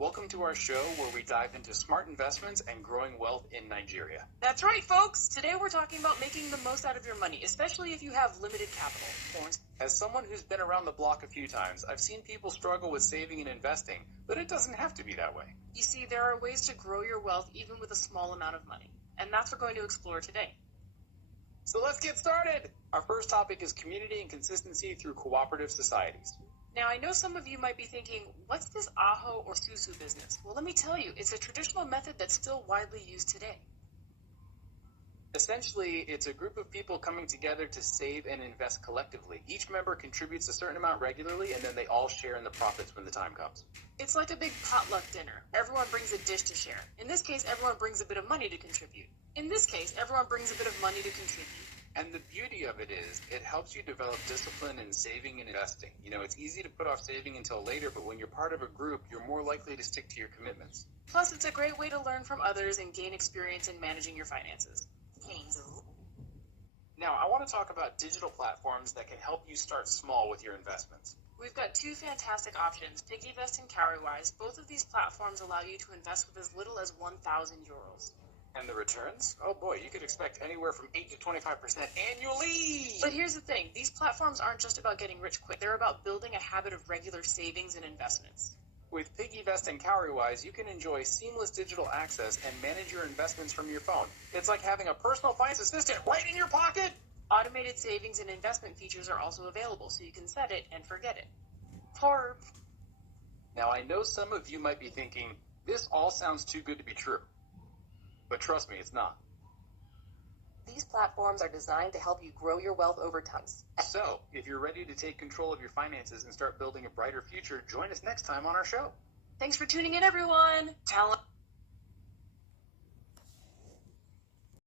Welcome to our show where we dive into smart investments and growing wealth in Nigeria. That's right, folks. Today we're talking about making the most out of your money, especially if you have limited capital. As someone who's been around the block a few times, I've seen people struggle with saving and investing, but it doesn't have to be that way. You see, there are ways to grow your wealth even with a small amount of money, and that's what we're going to explore today. So let's get started. Our first topic is community and consistency through cooperative societies. Now, I know some of you might be thinking, what's this Aho or Susu business? Well, let me tell you, it's a traditional method that's still widely used today. Essentially, it's a group of people coming together to save and invest collectively. Each member contributes a certain amount regularly, and then they all share in the profits when the time comes. It's like a big potluck dinner. Everyone brings a dish to share. In this case, everyone brings a bit of money to contribute. In this case, everyone brings a bit of money to contribute. And the beauty of it is, it helps you develop discipline in saving and investing. You know, it's easy to put off saving until later, but when you're part of a group, you're more likely to stick to your commitments. Plus, it's a great way to learn from others and gain experience in managing your finances. Now, I want to talk about digital platforms that can help you start small with your investments. We've got two fantastic options, PiggyVest and Cowrywise. Both of these platforms allow you to invest with as little as 1,000 euros. And the returns? Oh boy, you could expect anywhere from 8 to 25% annually! But here's the thing, these platforms aren't just about getting rich quick, they're about building a habit of regular savings and investments. With PiggyVest and Cowrywise, you can enjoy seamless digital access and manage your investments from your phone. It's like having a personal finance assistant right in your pocket! Automated savings and investment features are also available, so you can set it and forget it. Or... Now, I know some of you might be thinking, this all sounds too good to be true. But trust me, it's not. These platforms are designed to help you grow your wealth over time. So, if you're ready to take control of your finances and start building a brighter future, join us next time on our show. Thanks for tuning in, everyone.